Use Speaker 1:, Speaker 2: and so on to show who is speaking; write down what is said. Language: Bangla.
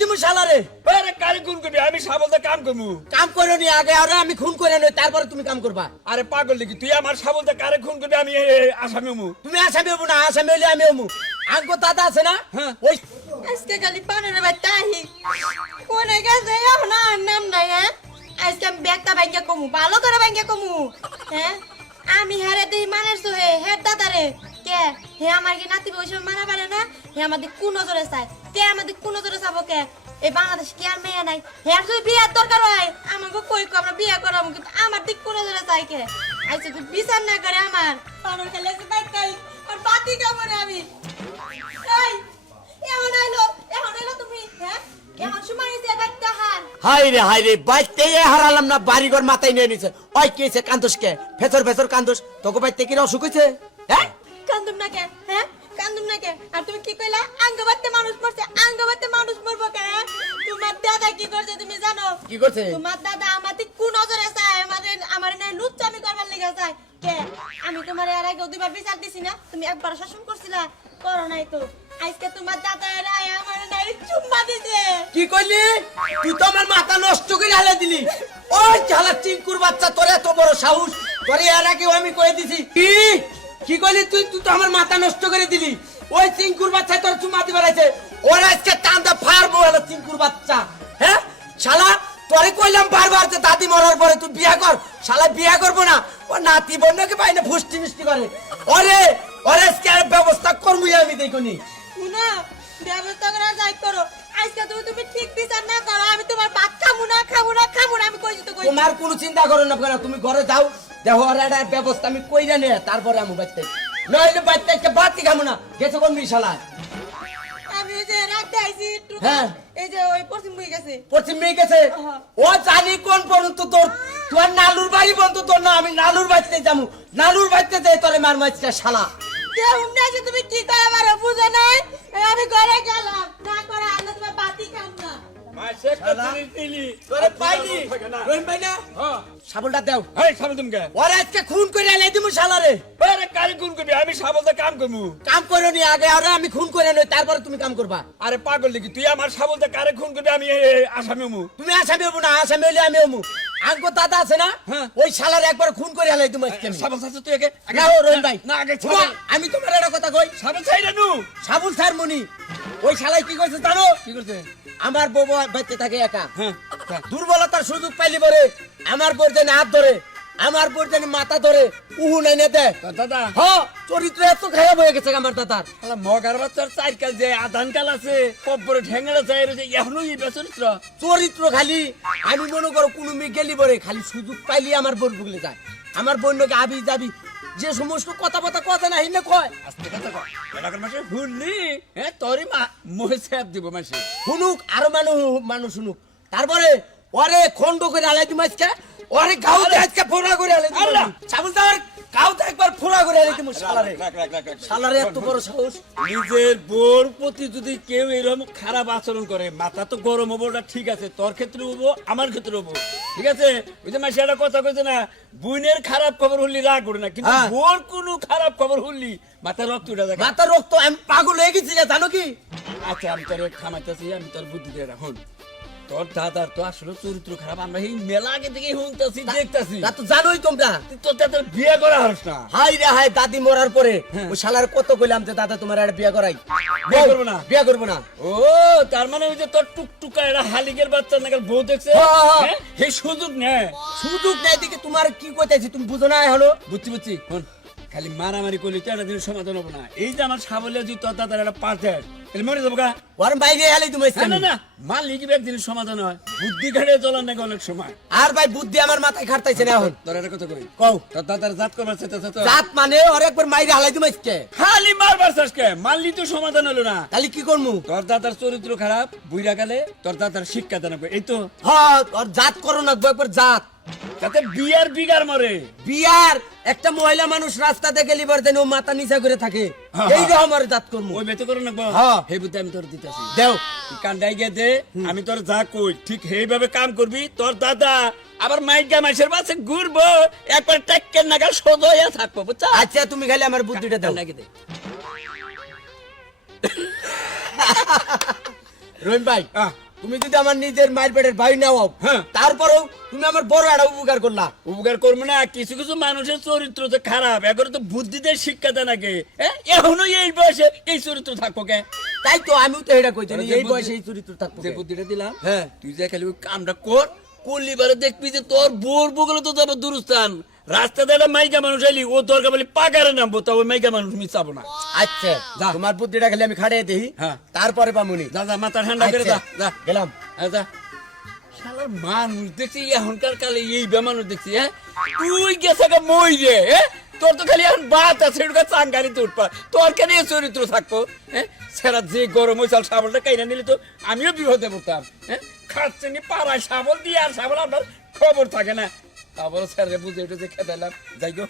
Speaker 1: দিমু শালারে।
Speaker 2: আরে কারে খুন করবি? আমি সাবলতে কাম করব।
Speaker 1: কাম করো নি আগে আরে আমি খুন করে নই তারপরে তুমি কাম করবা।
Speaker 2: আরে পাগল নাকি? তুই আমার সাবলতে কারে খুন করবি? আমি আসামি হমু।
Speaker 1: তুমি আসামি হব না আসামি হলে আমি হব আঙ্কো দাদা আছে না?
Speaker 2: হ্যাঁ।
Speaker 1: ওই
Speaker 3: আজকে খালি পানের বাচ্চা কোনে গেছে? এখন আর নাম নাই হ্যাঁ? আজকে আমি ব্যাগটা ভাঙ্গা কমু ভালো করে ভাঙ্গা কমু হ্যাঁ? আমি হেরে দেই মানের তো হে হে দাদারে। কে? হে আমার কি নাতি বসে মানা পারে না? হে আমাদের কোন নজরে চায়? কে আমাদের কোন নজরে চাবো কে? এই বাংলাদেশ কি আর মেয়ে নাই? হে, আর যদি বিয়ের দরকার হয়, আমাকে কই আমরা বিয়ে কিন্তু আমার দিক কোন নজরে চাই কে? তুই বিচার না করে আমার? পানের খেলে বাইকাই আর পাতি কামড়ে আমি। এই আইলো আইলো তুমি হ্যাঁ
Speaker 1: কান্দোস কে? Phasor phasor কান্দোস। তোকে বাইতে কি অসুখ হয়েছে হ্যাঁ?
Speaker 3: কান্দুম না কে হ্যাঁ? কান্দুম না কে আর তুমি কি কইলা? আঙ্গবাতে মানুষ মরছে। আঙ্গবাতে মানুষ মরবো কে হ্যাঁ? তোমার দাদা কি করছে তুমি জানো?
Speaker 1: কি করছে?
Speaker 3: তোমার দাদা আমাদের কোন নজরে চায় আমাদের আমার নাই লুচ্চামি করবার লেগে চায়। কে? আমি তোমার এর আগে দুইবার বিচার দিছি না। তুমি একবার শাসন করছিলা করো নাই তো। আজকে তোমার দাদা এর আয় আমার নাই চুম্মা দিছে।
Speaker 1: কি কইলি? তুই তো আমার মাথা নষ্ট করে হালে দিলি। ওই চালা চিঙ্কুর বাচ্চা তোর এত বড় সাহস। তোর এর আগেও আমি কয়ে দিছি কি? কি কইলি তুই? তুই তো আমার মাথা নষ্ট করে দিলি। ওই চিঙ্কুর বাচ্চা তোর চুমা দিবার আছে ওরা আজকে টান্দা ফারবো হলো চিঙ্কুর বাচ্চা। হ্যাঁ? শালা, তোরে কইলাম বারবার যে দাদি মরার পরে তুই বিয়া কর। শালা, বিয়া করব না। ও নাতি বন্যকে পাই না ফুষ্টি মিষ্টি করে। ওরে ওরে আজকে ব্যবস্থা করবই আমি দেখুনি।
Speaker 3: শুনো, ব্যবস্থা করা যাই করো। আজকে তুমি তুমি ঠিক বিচার না করো আমি তোমার ভাত খামু না খামু না খামু না আমি কইছি তো কইছি।
Speaker 1: তোমার কোনো চিন্তা করো না কেন? তুমি ঘরে যাও দেখো আর একটা ব্যবস্থা আমি কইরা নে তারপরে আমি বাচ্চা নইলে বাচ্চা একটা বাতি খামো না গেছে কোন মিশালা
Speaker 3: আমি ওই যে রাখতে আইছি একটু
Speaker 1: হ্যাঁ।
Speaker 3: এই যে ওই পশ্চিম বই গেছে।
Speaker 1: পশ্চিম মেয়ে গেছে?
Speaker 3: হ্যাঁ।
Speaker 1: ও জানি কোন পর্যন্ত তোর তোর নালুর বাড়ি পর্যন্ত তোর না আমি নালুর বাড়িতে যাব নালুর বাড়িতে যাই তোরে মার মাছটা শালা।
Speaker 3: কেউ উমনে আছে তুমি কি করে পারো বুঝো নাই?
Speaker 1: সাবলটা দেও।
Speaker 2: এই সাবল তুমি কে?
Speaker 1: ওরে আজকে খুন করে এলাই দিমু শালারে।
Speaker 2: আরে কারে খুন করবি? আমি সাবলতে কাম করব।
Speaker 1: কাম করো নি আগে আরে আমি খুন করে নই তারপরে তুমি কাম করবা।
Speaker 2: আরে পাগল নাকি? তুই আমার সাবলতে কারে খুন করবি? আমি আসামি হমু।
Speaker 1: তুমি আসামি হব না আসামি হলে আমি হব আঙ্কো দাদা আছে না?
Speaker 2: হ্যাঁ।
Speaker 1: ওই শালার একবার খুন করে হেলাই তুমি আজকে
Speaker 2: সাবল চাচা তুই আগে
Speaker 1: না ও রহিম ভাই।
Speaker 2: না আগে
Speaker 1: আমি তোমার একটা কথা কই।
Speaker 2: সাবল ছাইরা নু।
Speaker 1: সাবুল স্যার মনি। ওই শালাই কি কইছে জানো?
Speaker 2: কি করছে
Speaker 1: আমার বউ বাচ্চা থাকে একা।
Speaker 2: হ্যাঁ।
Speaker 1: দুর্বলতার সুযোগ পাইলি পরে আমার বোর জানি হাত ধরে আমার বোর জানি মাথা ধরে উহু নাই না দেয়।
Speaker 2: তোর দাদা।
Speaker 1: হ চরিত্র এত খারাপ হয়ে গেছে আমার দাদার।
Speaker 2: মগার বাচ্চার চার কাল যে আধান কাল আছে কব্বরে ঠেঙ্গাড়া চাই রয়েছে এখনও এই বেচরিত্র
Speaker 1: চরিত্র? খালি আমি মনে করো কোনো মেয়ে গেলি পরে খালি সুযোগ পাইলি আমার বোন বুগলে যায়। আমার বন্যকে আবি যাবি যে সমস্ত কথা কথা কথা না হিনে কয়?
Speaker 2: আস্তে কথা কয়। এলাকার মাসে ভুললি হ্যাঁ তোরই মা মোহে স্যাপ দিব মাসে।
Speaker 1: শুনুক আরও মানুষ মানুষ শুনুক তারপরে ওরে খন্ড করে আলাই মাসকে ওরে গাউতে আজকে ফোনা করে আলাই দিম
Speaker 2: আল্লাহ!
Speaker 1: সাবুল তার গাউতে একবার ফোড়া করে আলাই দিম শালারে।
Speaker 2: রাখ, রাখ, রাখ, রাখ।
Speaker 1: শালারে এত বড় সাহস।
Speaker 2: নিজের বোর প্রতি যদি কেউ এরকম খারাপ আচরণ করে মাথা তো গরম হব ওটা ঠিক আছে তোর ক্ষেত্রে হব আমার ক্ষেত্রে হব। ঠিক আছে? ওই যে মাসে একটা কথা কইছে না বুনের খারাপ খবর হলি রাগ করে না কিন্তু
Speaker 1: হ্যাঁ।
Speaker 2: বোর কোনো খারাপ খবর হলি মাথা রক্ত উঠে
Speaker 1: মাথা রক্ত আমি পাগল হয়ে গেছি জানো কি?
Speaker 2: আচ্ছা আমি তোর খামাইতেছি আমি তোর বুদ্ধি দিয়ে রাখুন। তোর দাদার তো আসলে চরিত্র খারাপ আমরা এই মেলা আগে থেকে শুনতেছি দেখতেছি।
Speaker 1: তা তো জানোই তোমরা।
Speaker 2: তোর দাদার বিয়ে করা হস না।
Speaker 1: হাই রে হাই দাদি মরার পরে
Speaker 2: হ্যাঁ।
Speaker 1: ওই শালার কত কইলাম যে দাদা তোমার একটা বিয়ে করাই।
Speaker 2: বিয়ে করব না?
Speaker 1: বিয়ে করব না।
Speaker 2: ও তার মানে ওই যে তোর টুকটুকা এটা হালিগের বাচ্চা নাগাল বউ দেখছে?
Speaker 1: হ্যাঁ, হ্যাঁ।
Speaker 2: হ্যাঁ? সুযোগ নেয়
Speaker 1: সুযোগ নেই দিকে তোমার কি কইতেছি তুমি বুঝো না হলো
Speaker 2: বুঝছি বুঝছি। খালি মারামারি করলি তো একটা দিনের সমাধান হব না। এই যে আমার সাবলে যদি তোর দাদার একটা দেয়। তাহলে মরে যাব গা।
Speaker 1: ওর বাইরে তুমি
Speaker 2: না না মাল লিখবে একদিনের সমাধান হয়? বুদ্ধি ঘাটে চলার নাকি অনেক সময়?
Speaker 1: আর ভাই বুদ্ধি আমার মাথায় খাটতাইছে না এখন।
Speaker 2: তোর একটা কথা কই?
Speaker 1: কও।
Speaker 2: তোর দাদার জাত করবার চাইতেছে তো?
Speaker 1: জাত মানে ওর একবার মাইরে হালাই তুমি আজকে।
Speaker 2: খালি মারবার চাষকে মারলি তো সমাধান হলো না।
Speaker 1: তাহলে কি করমু?
Speaker 2: তোর দাদার চরিত্র খারাপ বুইরা গেলে তোর দাদার শিক্ষা জানাবে এই তো।
Speaker 1: হ্যাঁ ওর জাত করো না একবার জাত।
Speaker 2: তাতে বিয়ার বিগার মরে।
Speaker 1: বিয়ার? একটা মহিলা মানুষ রাস্তাতে গেলি পরে যেন ও মাথা নিচা করে থাকে।
Speaker 2: হ্যাঁ,
Speaker 1: এই রকম আর জাত করমু।
Speaker 2: ওই বেতে করে নাকবো
Speaker 1: হ্যাঁ।
Speaker 2: হে বুদ্ধি আমি তোর দিতেছি।
Speaker 1: দেও।
Speaker 2: কান্দাই গিয়ে দে আমি তোর যা কই ঠিক সেইভাবে কাম করবি তোর দাদা আবার মাইকা মাসের পাশে ঘুরবো একবার টেক্কের নাগাল সোজা হইয়া থাকব বুঝছা?
Speaker 1: আচ্ছা তুমি খালি আমার বুদ্ধিটা দাও।
Speaker 2: নাকি দে।
Speaker 1: রহিম ভাই
Speaker 2: আহ,
Speaker 1: তুমি যদি আমার নিজের মায়ের পেটের ভাই নাও
Speaker 2: হ্যাঁ।
Speaker 1: তারপরেও তুমি আমার বড় একটা উপকার করলা।
Speaker 2: উপকার করব না কিছু কিছু মানুষের চরিত্র তো খারাপ এখন তো বুদ্ধিতে শিক্ষা দেয় নাকি? এখনও এই বয়সে এই চরিত্র থাকব কে?
Speaker 1: তাই তো আমিও তো এটা কইছি এই বয়সে এই চরিত্র থাকব
Speaker 2: যে বুদ্ধিটা দিলাম
Speaker 1: হ্যাঁ।
Speaker 2: তুই যে খালি কামটা কর করলি বারে দেখবি যে তোর বোর বগলে তো যাব দুরস্থান। একটা মাইকা মানুষ এলি ও দরকার বলি পাকারে নামবো তবে মাইকা মানুষ মিশাবো না।
Speaker 1: আচ্ছা
Speaker 2: যা।
Speaker 1: তোমার বুদ্ধিটা খালি আমি খাড়িয়ে দিই
Speaker 2: হ্যাঁ।
Speaker 1: তারপরে পামুনি
Speaker 2: যা যা মাথা ঠান্ডা করে যা
Speaker 1: আচ্ছা,
Speaker 2: যা।
Speaker 1: গেলাম।
Speaker 2: হ্যাঁ, যা। শালার মানুষ দেখছি এখনকার কালে এই বেমানুষ দেখছি হ্যাঁ? তুই গেছে মই রে হ্যাঁ? তোর তো খালি এখন বাত আছে এটা চাঙ্গারিতে উঠবা তোর কেন এই চরিত্র থাকব হ্যাঁ? সেরা যে গরম হয়েছে শাবলটা কাইনা নিলে তো আমিও বিপদে পড়তাম হ্যাঁ? খাচ্ছে নি পাড়ায় সাবল দিয়ে আর সাবল আপনার খবর থাকে না। তারপরে স্যারকে বুঝে উঠেছে খেতে এলাম যাই গো